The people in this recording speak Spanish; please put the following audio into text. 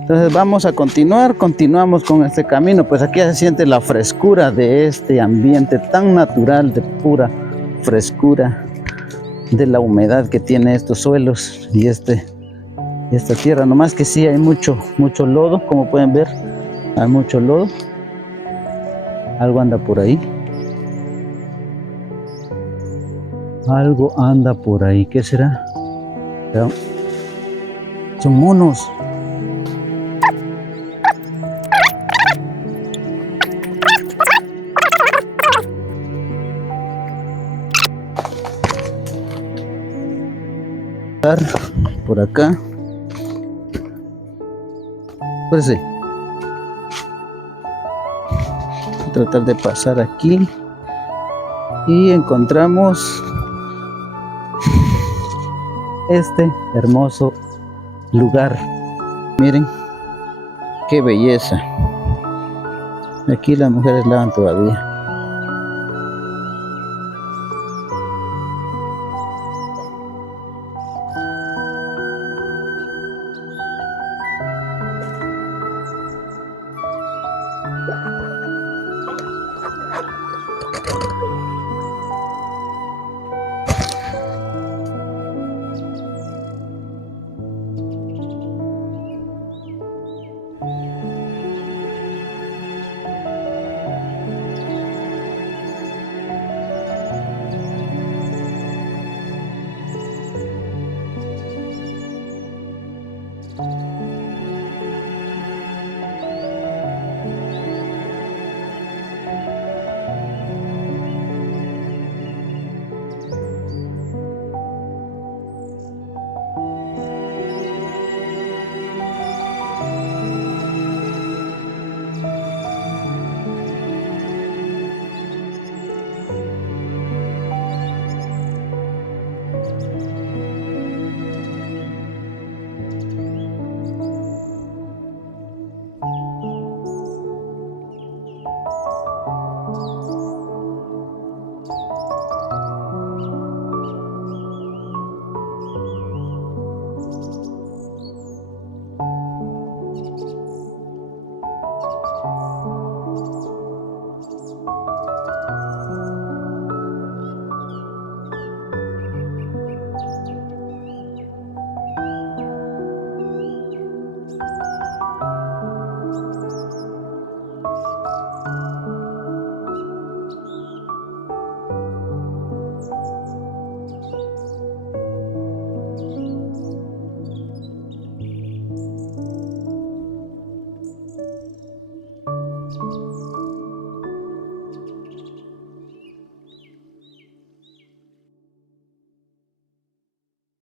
Entonces vamos a continuamos con este camino, pues aquí se siente la frescura de este ambiente tan natural, de pura frescura, de la humedad que tiene estos suelos y esta tierra. Nomás que sí hay mucho lodo, como pueden ver, hay mucho lodo. Algo anda por ahí. Algo anda por ahí. ¿Qué será? Son monos. Por acá. Pues tratar de pasar aquí y encontramos este hermoso lugar. Miren qué belleza. Aquí las mujeres lavan todavía.